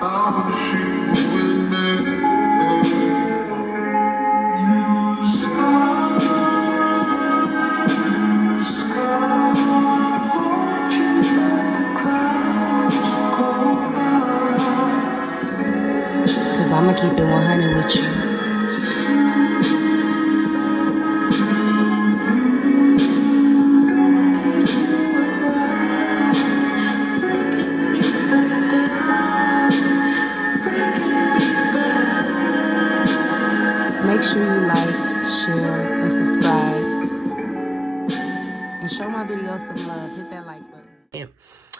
Cause I'ma keep it 100 with you. Make sure you like, share, and subscribe. And show my videos some love. Hit that like button.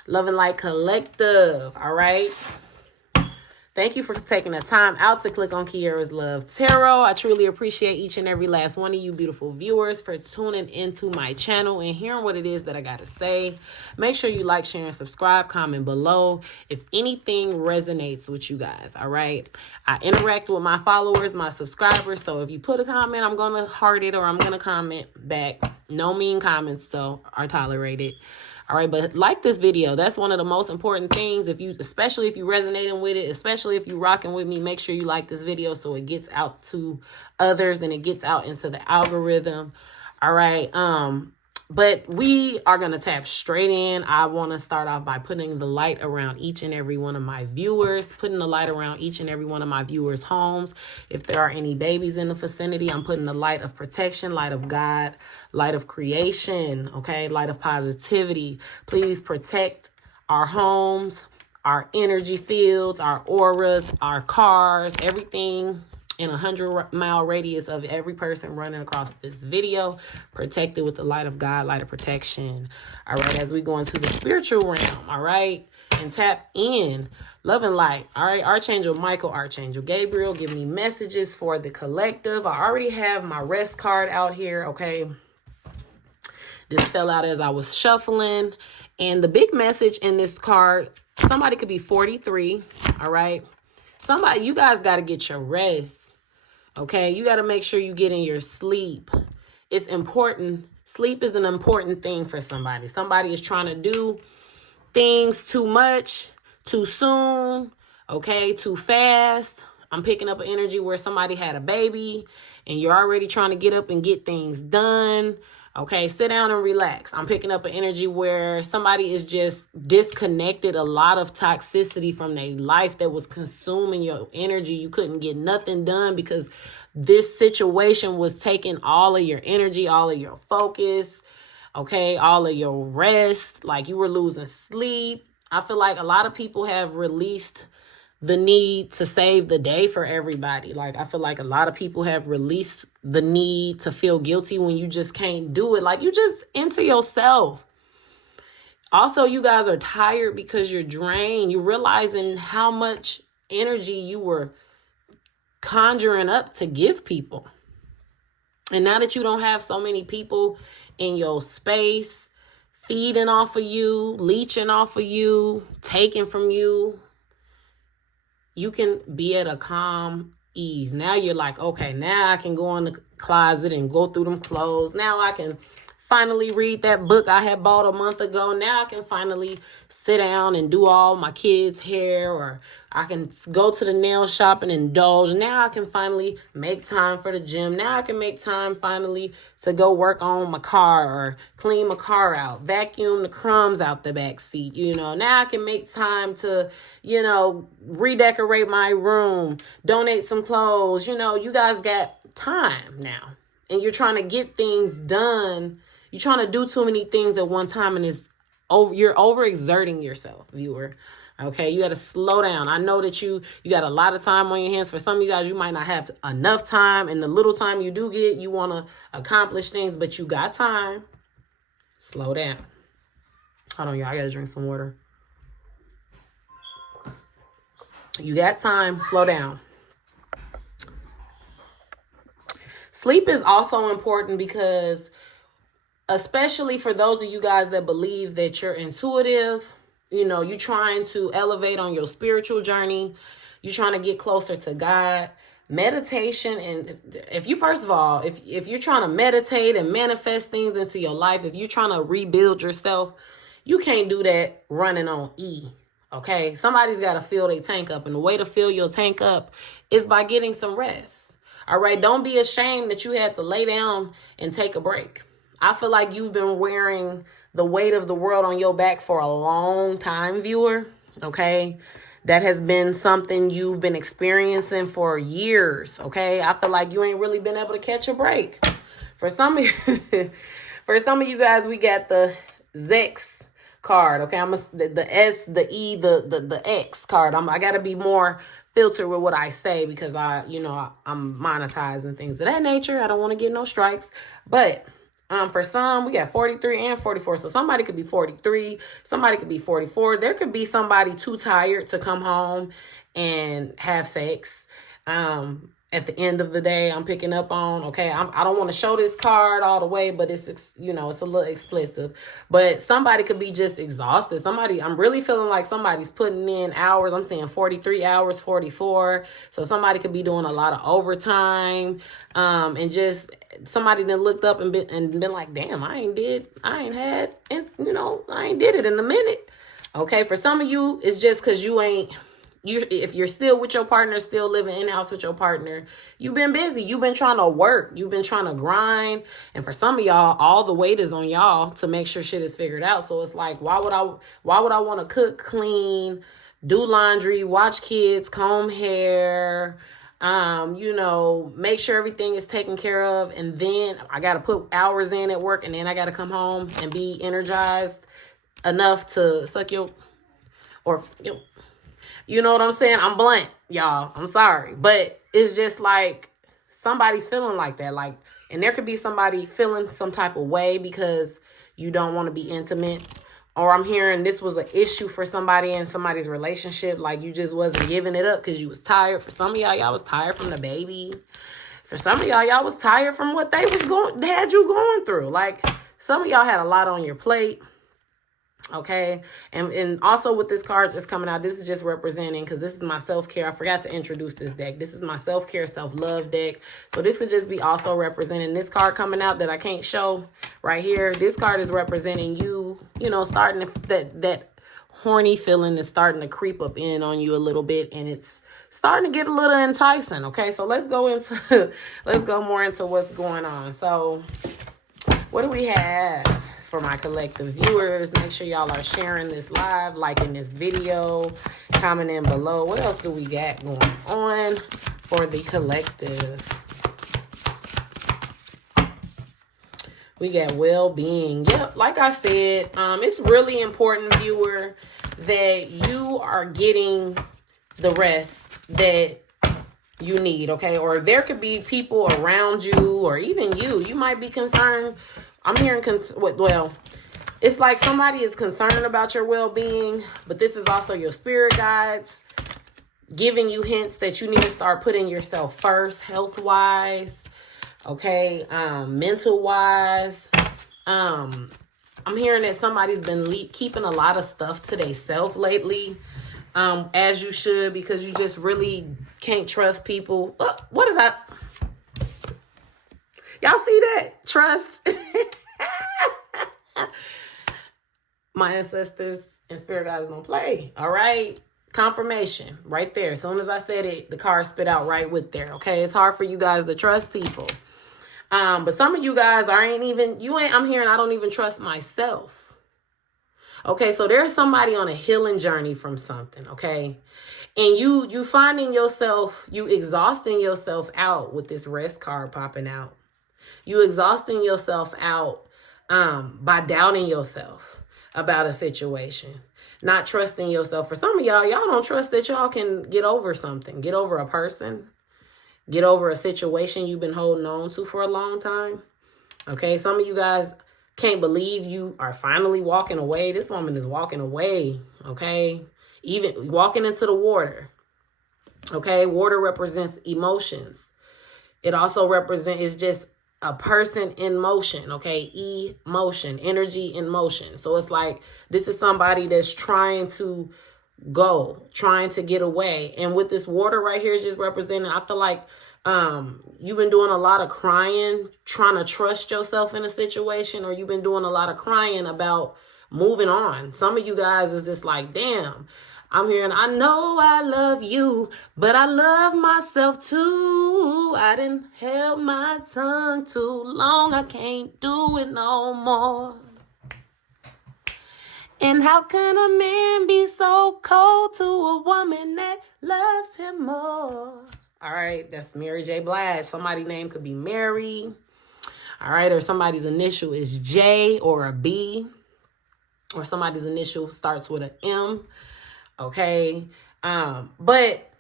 Love and Light Collective. All right. Thank you for taking the time out to click on Kiarra's Love Tarot. I truly appreciate each and every last one of you beautiful viewers for tuning into my channel and hearing what it is that I got to say. Make sure you like, share, and subscribe. Comment below if anything resonates with you guys. All right. I interact with my followers, my subscribers. So if you put a comment, I'm going to heart it or I'm going to comment back. No mean comments, though, are tolerated. All right, but like this video. That's one of the most important things. Especially if you resonating with it, especially if you rocking with me, make sure you like this video so it gets out to others and it gets out into the algorithm. All right. But we are going to tap straight in. I want to start off by putting the light around each and every one of my viewers, putting the light around each and every one of my viewers' homes. If there are any babies in the vicinity, I'm putting the light of protection, light of God, light of creation, okay, light of positivity. Please protect our homes, our energy fields, our auras, our cars, everything in a 100-mile radius of every person running across this video, protected with the light of God, light of protection. All right, as we go into the spiritual realm, all right, and tap in, love and light. All right, Archangel Michael, Archangel Gabriel, give me messages for the collective. I already have my rest card out here, okay. This fell out as I was shuffling. And the big message in this card, somebody could be 43, all right. Somebody, you guys got to get your rest. Okay, you got to make sure you get in your sleep. It's important. Sleep is an important thing for somebody. Somebody is trying to do things too much, too soon, okay, too fast. I'm picking up an energy where somebody had a baby and you're already trying to get up and get things done. Okay, sit down and relax. I'm picking up an energy where somebody is just disconnected, a lot of toxicity from their life that was consuming your energy. You couldn't get nothing done because this situation was taking all of your energy, all of your focus, okay, all of your rest. Like you were losing sleep. I feel like a lot of people have released the need to save the day for everybody. Like, I feel like a lot of people have released the need to feel guilty when you just can't do it. Like, you just into yourself. Also, you guys are tired because you're drained. You're realizing how much energy you were conjuring up to give people. And now that you don't have so many people in your space, feeding off of you, leeching off of you, taking from you, you can be at a calm ease. Now you're like, okay, now I can go in the closet and go through them clothes. Now I can finally read that book I had bought a month ago. Now I can finally sit down and do all my kids' hair, or I can go to the nail shop and indulge. Now I can finally make time for the gym. Now I can make time finally to go work on my car or clean my car out, vacuum the crumbs out the back seat. You know, now I can make time to, you know, redecorate my room, donate some clothes. You know, you guys got time now and you're trying to get things done. You're trying to do too many things at one time and you're overexerting yourself, viewer. Okay, you got to slow down. I know that you got a lot of time on your hands. For some of you guys, you might not have enough time. And the little time you do get, you want to accomplish things, but you got time. Slow down. Hold on, y'all. I got to drink some water. You got time. Slow down. Sleep is also important because, especially for those of you guys that believe that you're intuitive, you know, you're trying to elevate on your spiritual journey, you're trying to get closer to God, meditation. And if you, first of all, if you're trying to meditate and manifest things into your life, if you're trying to rebuild yourself, you can't do that running on E. Okay, somebody's got to fill their tank up, and the way to fill your tank up is by getting some rest. All right, don't be ashamed that you had to lay down and take a break. I feel like you've been wearing the weight of the world on your back for a long time, viewer. Okay, that has been something you've been experiencing for years. Okay, I feel like you ain't really been able to catch a break. For some of you guys, we got the Zex card. Okay, the S, the E, the X card. I gotta be more filtered with what I say because I'm monetized and things of that nature. I don't want to get no strikes. But for some, we got 43 and 44. So somebody could be 43, somebody could be 44. There could be somebody too tired to come home and have sex. At the end of the day, I'm picking up on, okay, I don't want to show this card all the way, but it's, it's a little explicit. But somebody could be just exhausted. I'm really feeling like somebody's putting in hours. I'm saying 43 hours, 44. So somebody could be doing a lot of overtime. And just somebody that looked up and been like, damn, I ain't did it in a minute. Okay, for some of you, it's just because if you're still with your partner, still living in-house with your partner, you've been busy. You've been trying to work. You've been trying to grind. And for some of y'all, all the weight is on y'all to make sure shit is figured out. So it's like, why would I want to cook, clean, do laundry, watch kids, comb hair, make sure everything is taken care of. And then I got to put hours in at work, and then I got to come home and be energized enough to suck you know what I'm saying? I'm blunt, y'all. I'm sorry. But it's just like somebody's feeling like that. Like, and there could be somebody feeling some type of way because you don't want to be intimate. Or I'm hearing this was an issue for somebody in somebody's relationship. Like you just wasn't giving it up because you was tired. For some of y'all was tired from the baby. For some of y'all was tired from what they had you going through. Like some of y'all had a lot on your plate. Okay, and also with this card just coming out, this is just representing, because this is my self-care. I forgot to introduce this deck. This is my self-care, self-love deck. So this could just be also representing this card coming out that I can't show right here. This card is representing you, starting that horny feeling is starting to creep up in on you a little bit, and it's starting to get a little enticing. Okay, so let's go more into what's going on. So what do we have for my collective viewers? Make sure y'all are sharing this live, liking this video, commenting below. What else do we got going on for the collective? We got well-being. Yep, like I said, it's really important, viewer, that you are getting the rest that you need, okay? Or there could be people around you, or even you might be concerned. I'm hearing, it's like somebody is concerned about your well-being, but this is also your spirit guides giving you hints that you need to start putting yourself first, health-wise, okay, mental-wise. I'm hearing that somebody's been keeping a lot of stuff to themselves lately, as you should, because you just really can't trust people. What did I... Y'all see that? Trust. My ancestors and spirit guides don't play. All right. Confirmation right there. As soon as I said it, the card spit out right with there. Okay. It's hard for you guys to trust people. But some of you guys I'm hearing I don't even trust myself. Okay. So there's somebody on a healing journey from something. Okay. And you finding yourself, you exhausting yourself out with this rest card popping out. You exhausting yourself out by doubting yourself about a situation, not trusting yourself. For some of y'all don't trust that y'all can get over something, get over a person, get over a situation you've been holding on to for a long time. Okay, some of you guys can't believe you are finally walking away. This woman is walking away, okay? Even walking into the water, okay? Water represents emotions. It also is just a person in motion, okay? Emotion, energy in motion. So it's like this is somebody that's trying to go, trying to get away. And with this water right here just representing, I feel like you've been doing a lot of crying, trying to trust yourself in a situation, or you've been doing a lot of crying about moving on. Some of you guys is just like, damn, I'm hearing, I know I love you, but I love myself too. I didn't held my tongue too long. I can't do it no more. And how can a man be so cold to a woman that loves him more? All right, that's Mary J. Blige. Somebody's name could be Mary. All right, or somebody's initial is J or a B. Or somebody's initial starts with an M. Okay, but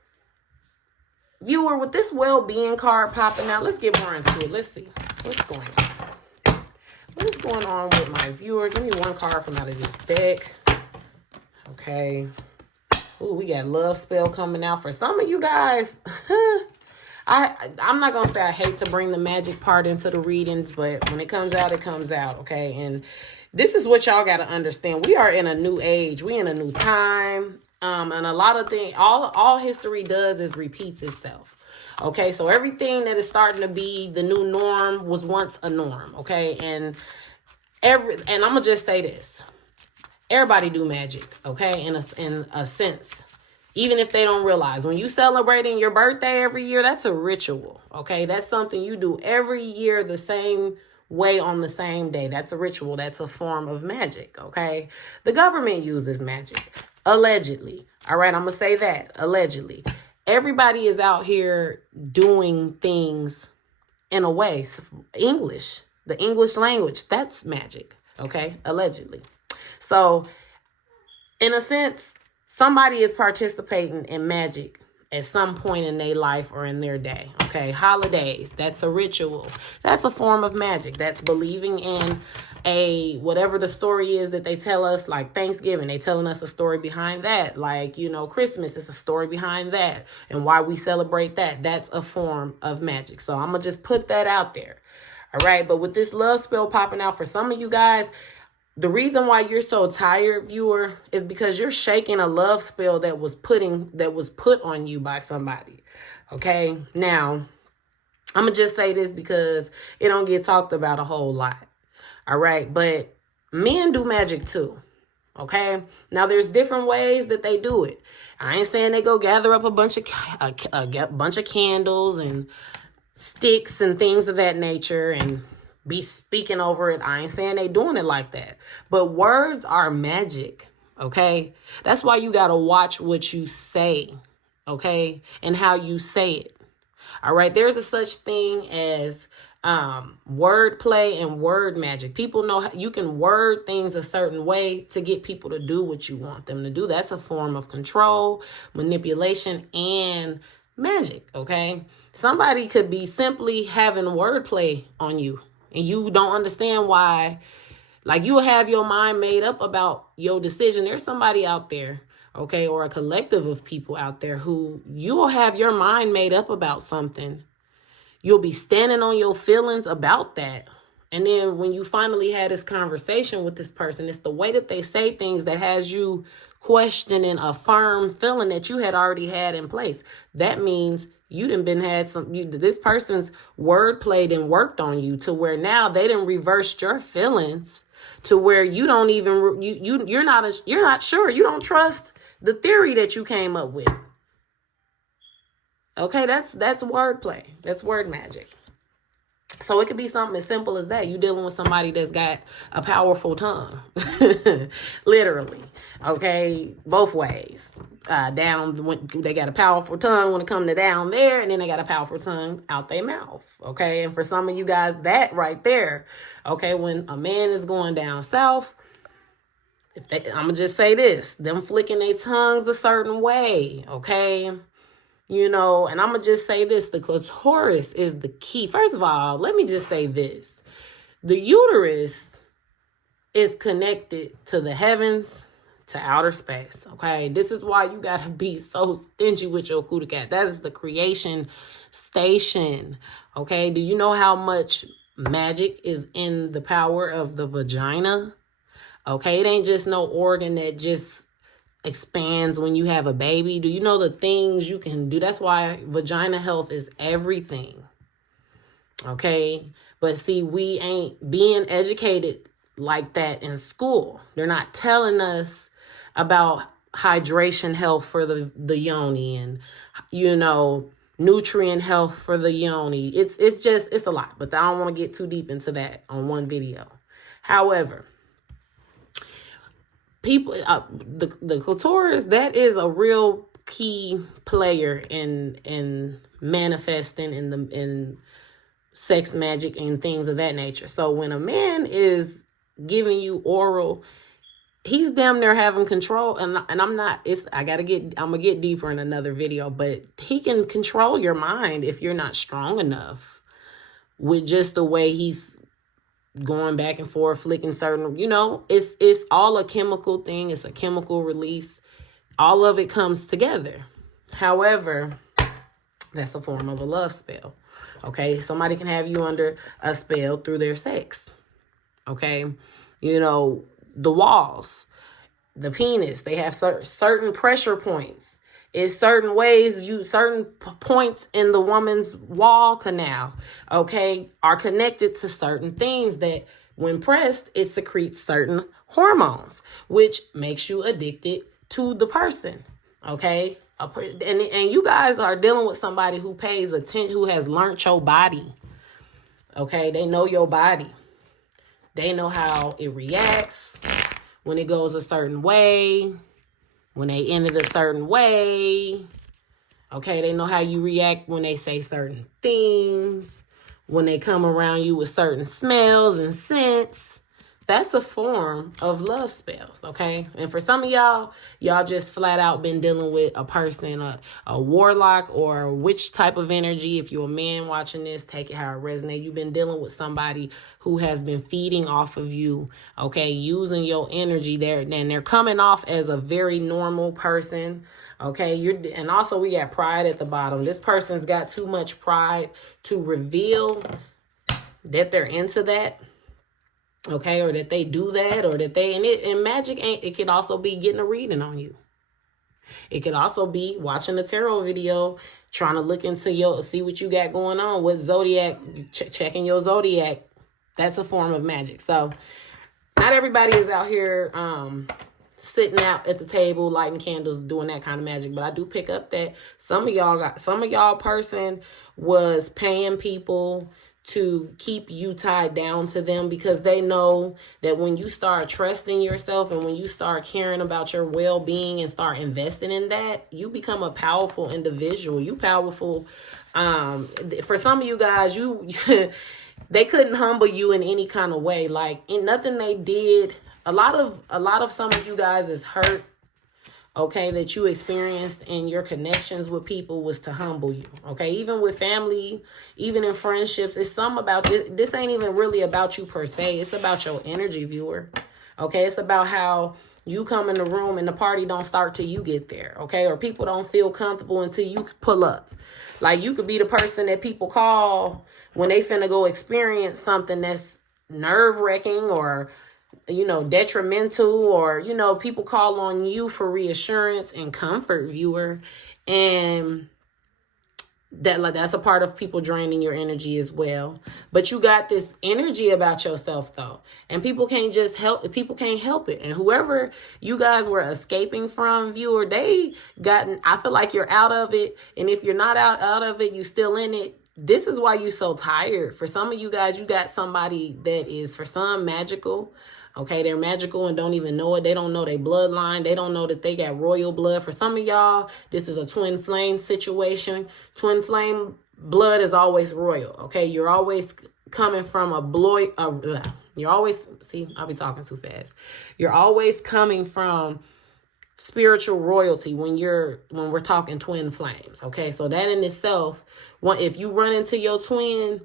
viewer, with this well-being card popping out, let's get more into it. Let's see what's going on. What is going on with my viewer? Give me one card from out of this deck. Okay. Ooh, we got love spell coming out for some of you guys. I'm not gonna say I hate to bring the magic part into the readings, but when it comes out, it comes out. Okay, and this is what y'all got to understand. We are in a new age. We in a new time. And a lot of things, all history does is repeats itself. Okay, so everything that is starting to be the new norm was once a norm. Okay, and I'm gonna just say this: everybody do magic. Okay, in a sense, even if they don't realize. When you celebrating your birthday every year, that's a ritual. Okay, that's something you do every year the same way on the same day. That's a ritual. That's a form of magic. Okay, the government uses magic. Allegedly. All right, I'm going to say that. Allegedly. Everybody is out here doing things in a way. English. The English language. That's magic. Okay? Allegedly. So, in a sense, somebody is participating in magic at some point in their life or in their day. Okay? Holidays. That's a ritual. That's a form of magic. That's believing in whatever the story is that they tell us, like Thanksgiving, they telling us a story behind that. Like, Christmas is a story behind that and why we celebrate that. That's a form of magic. So I'm going to just put that out there. All right. But with this love spell popping out for some of you guys, the reason why you're so tired, viewer, is because you're shaking a love spell that was put on you by somebody. Okay. Now, I'm going to just say this because it don't get talked about a whole lot. All right, but men do magic too, okay? Now, there's different ways that they do it. I ain't saying they go gather up a bunch of candles and sticks and things of that nature and be speaking over it. I ain't saying they doing it like that. But words are magic, okay? That's why you got to watch what you say, okay? And how you say it. All right, there's a such thing as word play and word magic. People know you can word things a certain way to get people to do what you want them to do. That's a form of control, manipulation, and magic. Okay, somebody could be simply having word play on you and you don't understand why. Like, you'll have your mind made up about your decision. There's somebody out there, okay, or a collective of people out there who you'll have your mind made up about something. You'll be standing on your feelings about that. And then when you finally had this conversation with this person, it's the way that they say things that has you questioning a firm feeling that you had already had in place. That means you this person's word played and worked on you to where now they done reversed your feelings to where you don't even, you're not sure. You don't trust the theory that you came up with. Okay, that's wordplay. That's word magic. So it could be something as simple as that. You dealing with somebody that's got a powerful tongue. Literally. Okay, both ways. They got a powerful tongue when it comes to down there, and then they got a powerful tongue out their mouth. Okay, and for some of you guys, that right there. Okay, when a man is going down south, I'm gonna just say this: them flicking their tongues a certain way. Okay. And I'm going to just say this. The clitoris is the key. First of all, let me just say this. The uterus is connected to the heavens, to outer space. Okay. This is why you got to be so stingy with your cootie cat. That is the creation station. Okay. Do you know how much magic is in the power of the vagina? Okay. It ain't just no organ that just expands when you have a baby. Do you know the things you can do? That's why vagina health is everything. Okay. But see, we ain't being educated like that in school. They're not telling us about hydration health for the yoni, and, you know, nutrient health for the yoni. It's a lot, but I don't want to get too deep into that on one video. However, people, the clitoris, that is a real key player in manifesting in sex magic and things of that nature. So when a man is giving you oral, he's damn near having control. And I'm gonna get deeper in another video, but he can control your mind if you're not strong enough with just the way he's going back and forth, flicking certain, you know, it's all a chemical thing. It's a chemical release. All of it comes together. However, that's a form of a love spell. Okay, somebody can have you under a spell through their sex. Okay, you know, the walls, the penis, they have certain pressure points. It's certain ways, certain points in the woman's wall canal, okay, are connected to certain things that when pressed, it secretes certain hormones, which makes you addicted to the person, okay? And you guys are dealing with somebody who pays attention, who has learned your body, okay? They know your body. They know how it reacts when it goes a certain way, when they end it a certain way. Okay, they know how you react when they say certain things, when they come around you with certain smells and scents. That's a form of love spells, okay? And for some of y'all just flat out been dealing with a person, a warlock or which type of energy. If you're a man watching this, take it how it resonates. You've been dealing with somebody who has been feeding off of you, okay, using your energy there, and they're coming off as a very normal person, okay? And also we got pride at the bottom. This person's got too much pride to reveal that they're into that. Okay, or that they do that, or that and magic ain't, it can also be getting a reading on you. It could also be watching a tarot video, trying to look into see what you got going on with zodiac, checking your zodiac. That's a form of magic. So not everybody is out here sitting out at the table, lighting candles, doing that kind of magic. But I do pick up that some of y'all person was paying people to keep you tied down to them, because they know that when you start trusting yourself and when you start caring about your well-being and start investing in that, you become a powerful individual. You powerful. For some of you guys, they couldn't humble you in any kind of way. Like, in nothing they did. A lot of some of you guys is hurt, okay, that you experienced in your connections with people was to humble you, okay? Even with family, even in friendships, it's something about this. This ain't even really about you per se. It's about your energy, viewer, okay? It's about how you come in the room and the party don't start till you get there, okay? Or people don't feel comfortable until you pull up. Like, you could be the person that people call when they finna go experience something that's nerve-wracking or, you know, detrimental, or, you know, people call on you for reassurance and comfort, viewer. And that's a part of people draining your energy as well. But you got this energy about yourself, though, and people can't help it. And whoever you guys were escaping from, viewer, I feel like you're out of it. And if you're not out of it, you still in it. This is why you're so tired. For some of you guys, you got somebody that is, for some, magical. Okay, they're magical and don't even know it. They don't know their bloodline. They don't know that they got royal blood. For some of y'all, this is a twin flame situation. Twin flame blood is always royal. Okay, you're always coming from you're always, I'll be talking too fast. You're always coming from spiritual royalty when we're talking twin flames. Okay, so that in itself, if you run into your twin,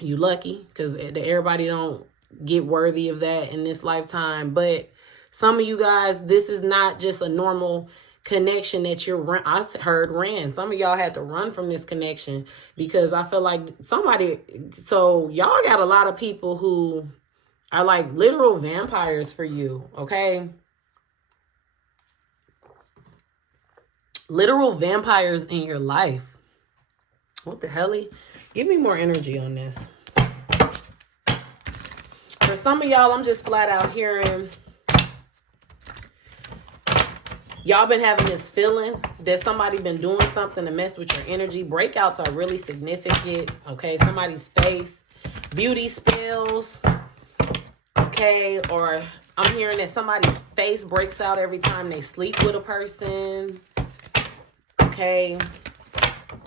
you lucky, because everybody don't get worthy of that in this lifetime. But some of you guys, this is not just a normal connection that I heard ran. Some of y'all had to run from this connection because I feel like so y'all got a lot of people who are like literal vampires for you, okay? Literal vampires in your life. What the hell? Give me more energy on this. For some of y'all, I'm just flat out hearing Y'all been having this feeling that somebody been doing something to mess with your energy. Breakouts are really significant, okay? Somebody's face, beauty spells, okay? Or I'm hearing that somebody's face breaks out every time they sleep with a person, okay?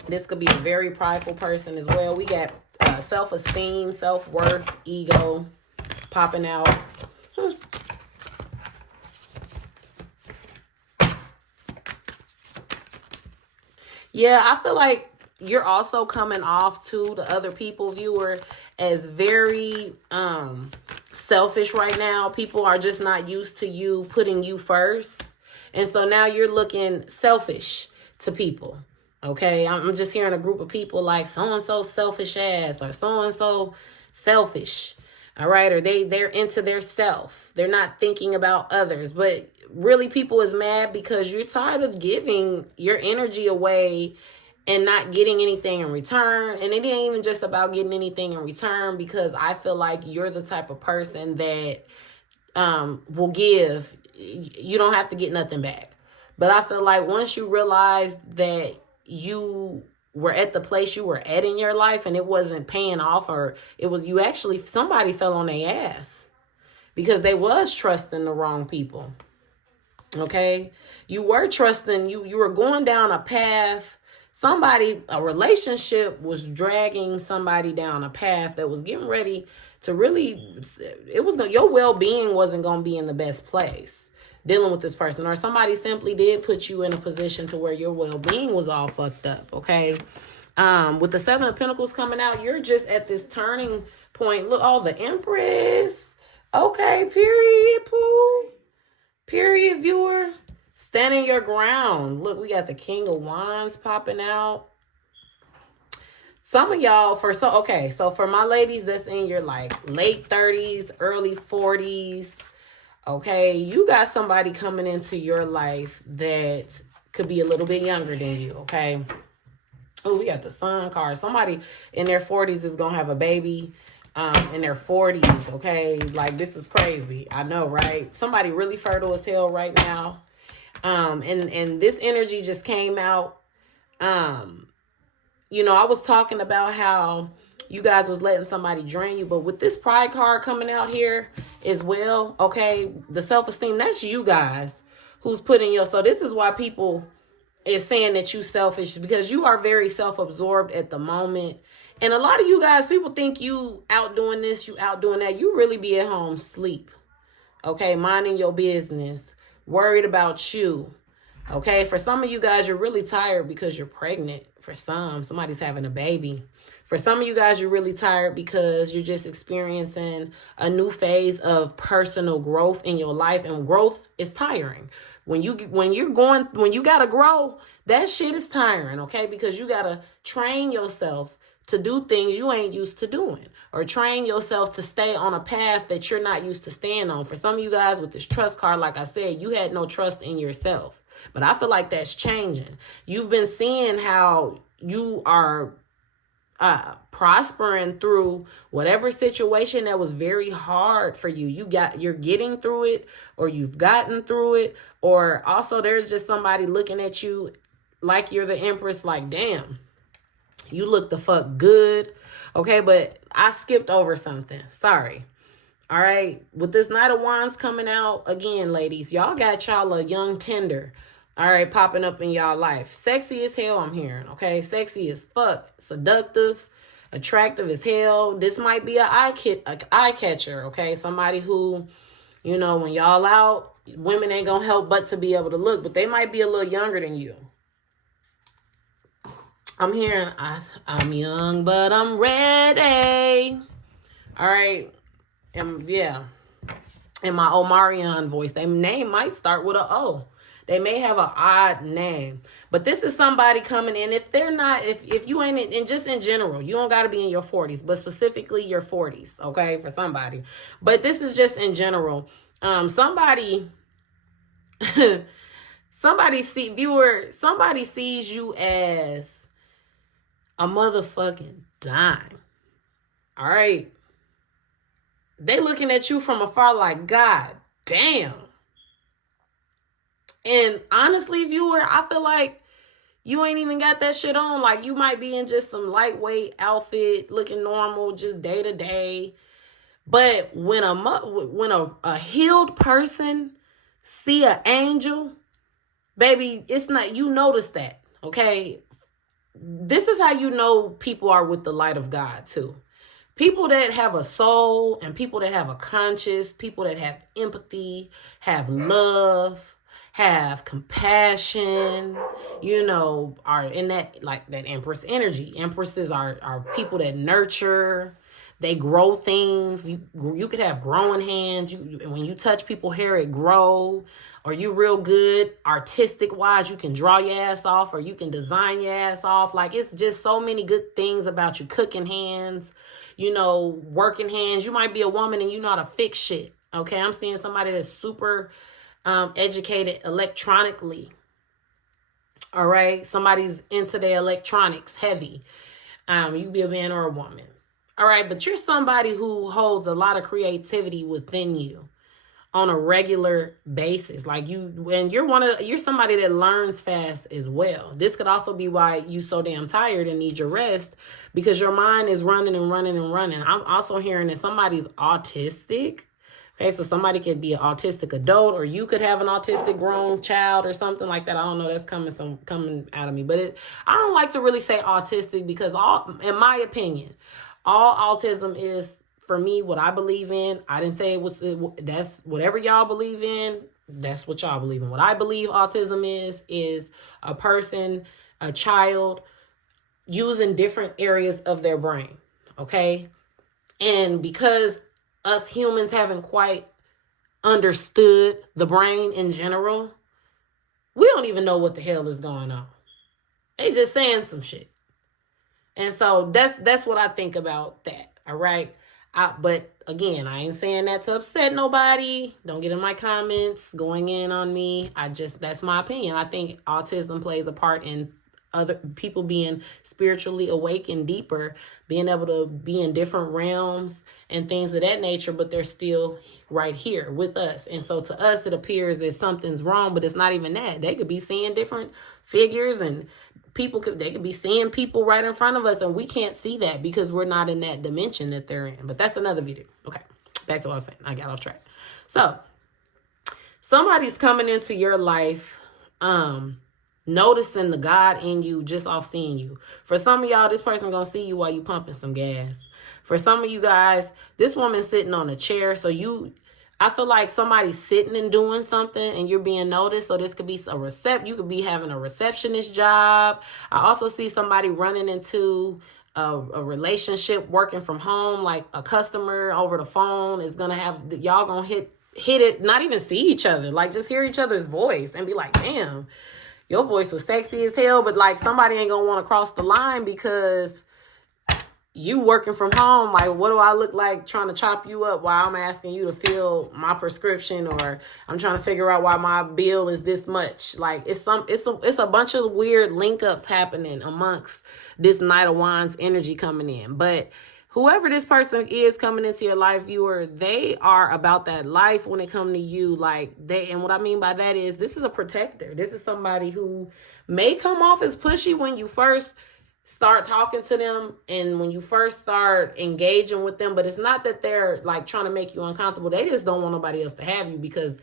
This could be a very prideful person as well. We got self-esteem, self-worth, ego popping out. Yeah, I feel like you're also coming off to the other people, viewer, as very selfish right now. People are just not used to you putting you first. And so now you're looking selfish to people. Okay, I'm just hearing a group of people like so-and-so selfish ass or so-and-so selfish. All right, or they're into their self. They're not thinking about others. But really people is mad because you're tired of giving your energy away and not getting anything in return. And it ain't even just about getting anything in return, because I feel like you're the type of person that will give. You don't have to get nothing back. But I feel like once you realize that you were at the place you were at in your life and it wasn't paying off, or it was you actually, somebody fell on their ass because they was trusting the wrong people. Okay, you were trusting, you were going down a path. A relationship was dragging somebody down a path that was getting ready to really, your well-being wasn't going to be in the best place dealing with this person, or somebody simply did put you in a position to where your well-being was all fucked up. Okay, with the Seven of Pentacles coming out, you're just at this turning point. Look, all the Empress. Okay, period, poo. Period, viewer. Standing your ground. Look, we got the King of Wands popping out. Some of y'all, so for my ladies that's in your like late 30s, early 40s, okay, you got somebody coming into your life that could be a little bit younger than you, okay? Oh, we got the Sun card. Somebody in their 40s is going to have a baby in their 40s, okay? Like, this is crazy. I know, right? Somebody really fertile as hell right now. And this energy just came out. You know, I was talking about how you guys was letting somebody drain you, but with this Pride card coming out here as well, okay, the self-esteem, that's you guys who's putting so this is why people is saying that you selfish, because you are very self-absorbed at the moment. And a lot of you guys, people think you out doing this, you out doing that. You really be at home sleep, okay, minding your business, worried about you. Okay, for some of you guys, you're really tired because you're pregnant. For somebody's having a baby. For some of you guys, you're really tired because you're just experiencing a new phase of personal growth in your life, and growth is tiring. When you gotta grow, that shit is tiring, okay? Because you gotta train yourself to do things you ain't used to doing, or train yourself to stay on a path that you're not used to staying on. For some of you guys with this trust card, like I said, you had no trust in yourself. But I feel like that's changing. You've been seeing how you are prospering through whatever situation that was very hard for you. You're getting through it, or you've gotten through it, or also there's just somebody looking at you like you're the Empress, like, damn, you look the fuck good. Okay, but I skipped over something. Sorry. All right, with this Knight of Wands coming out, again, ladies, y'all got y'all a young tender, all right, popping up in y'all life. Sexy as hell, I'm hearing, okay? Sexy as fuck, seductive, attractive as hell. This might be an eye catcher, okay? Somebody who, you know, when y'all out, women ain't gonna help but to be able to look, but they might be a little younger than you. I'm hearing, I'm young, but I'm ready. All right. Yeah, in my Omarion voice, their name might start with an O. They may have an odd name, but this is somebody coming in. If they're not, if you ain't, and just in general, you don't got to be in your 40s, but specifically your 40s, okay, for somebody. But this is just in general. Somebody sees you as a motherfucking dime. All right. They looking at you from afar like, God damn. And honestly, viewer, I feel like you ain't even got that shit on. Like, you might be in just some lightweight outfit, looking normal, just day to day. But when a healed person see an angel, baby, it's not, you notice that, okay? This is how you know people are with the light of God too. People that have a soul and people that have a conscience, people that have empathy, have love, have compassion, you know, are in that, like that Empress energy. Empresses are people that nurture, they grow things. You could have growing hands. When you touch people's hair, it grow. Or you real good artistic wise, you can draw your ass off, or you can design your ass off. Like, it's just so many good things about you. Cooking hands, you know, working hands. You might be a woman and you know how to fix shit. Okay, I'm seeing somebody that's super educated electronically. All right, somebody's into their electronics heavy. You can be a man or a woman. All right, but you're somebody who holds a lot of creativity within you on a regular basis. Like, you're somebody that learns fast as well. This could also be why you so damn tired and need your rest, because your mind is running and running and running. I'm also hearing that somebody's autistic. Okay, so somebody could be an autistic adult, or you could have an autistic grown child or something like that. I don't know. That's coming out of me. But I don't like to really say autistic, because in my opinion, all autism is, for me, what I believe in. I didn't say that's whatever y'all believe in. That's what y'all believe in. What I believe autism is a person, a child, using different areas of their brain. Okay. And because us humans haven't quite understood the brain in general, we don't even know what the hell is going on. They just saying some shit. And so that's what I think about that. All right. But again, I ain't saying that to upset nobody. Don't get in my comments going in on me. That's my opinion. I think autism plays a part in other people being spiritually awake and deeper, being able to be in different realms and things of that nature, but they're still right here with us. And so to us, it appears that something's wrong, but it's not even that. They could be seeing different figures, and they could be seeing people right in front of us, and we can't see that because we're not in that dimension that they're in. But that's another video. Okay, back to what I was saying. I got off track. So somebody's coming into your life, noticing the God in you just off seeing you. For some of y'all, this person gonna see you while you pumping some gas. For some of you guys, this woman's sitting on a chair. So I feel like somebody's sitting and doing something and you're being noticed. So this could be you could be having a receptionist job. I also see somebody running into a relationship, working from home, like a customer over the phone is gonna have, y'all gonna hit it, not even see each other, like just hear each other's voice and be like, damn, your voice was sexy as hell. But like, somebody ain't gonna want to cross the line because you working from home. Like, what do I look like trying to chop you up while I'm asking you to fill my prescription, or I'm trying to figure out why my bill is this much? Like, it's a bunch of weird link ups happening amongst this Knight of Wands energy coming in. But whoever this person is coming into your life, viewer, they are about that life when it comes to you. And what I mean by that is, this is a protector. This is somebody who may come off as pushy when you first start talking to them and when you first start engaging with them, but it's not that they're like trying to make you uncomfortable. They just don't want nobody else to have you, because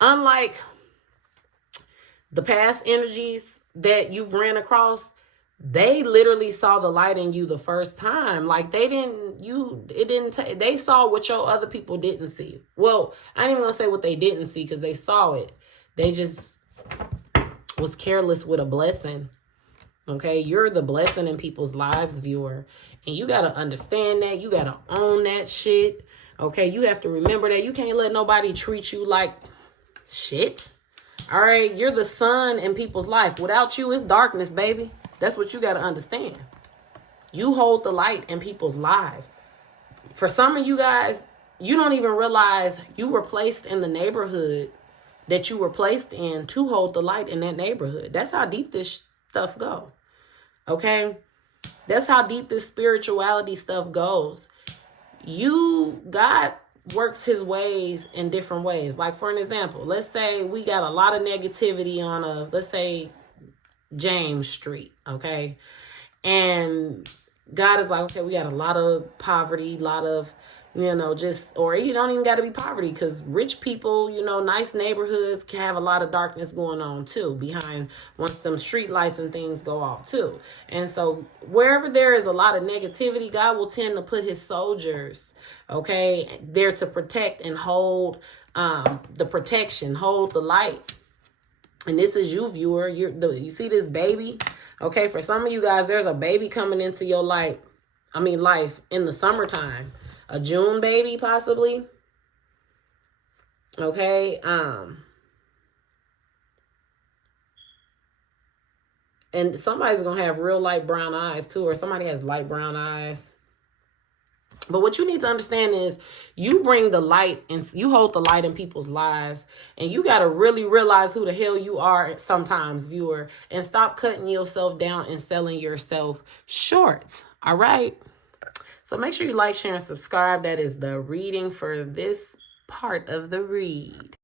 unlike the past energies that you've ran across, they literally saw the light in you the first time. Like, they saw what your other people didn't see. Well, I ain't even gonna say what they didn't see, because they saw it. They just was careless with a blessing. Okay, you're the blessing in people's lives, viewer. And you got to understand that. You got to own that shit. Okay, you have to remember that. You can't let nobody treat you like shit. All right, you're the sun in people's life. Without you, it's darkness, baby. That's what you got to understand. You hold the light in people's lives. For some of you guys, you don't even realize you were placed in the neighborhood that you were placed in to hold the light in that neighborhood. That's how deep this stuff go. Okay, that's how deep this spirituality stuff goes. God works his ways in different ways. Like, for an example, let's say we got a lot of negativity on let's say James Street, okay? And God is like, okay, we got a lot of poverty, a lot of, or you don't even got to be poverty, because rich people, nice neighborhoods can have a lot of darkness going on too behind once them street lights and things go off too. And so wherever there is a lot of negativity, God will tend to put his soldiers, okay, there to protect and hold the protection, hold the light. And this is you, viewer. You see this baby? Okay, for some of you guys, there's a baby coming into your life in the summertime. A June baby, possibly. Okay. And somebody's going to have real light brown eyes, too. Or somebody has light brown eyes. But what you need to understand is you bring the light and you hold the light in people's lives. And you got to really realize who the hell you are sometimes, viewer. And stop cutting yourself down and selling yourself short. All right. So make sure you like, share, and subscribe. That is the reading for this part of the read.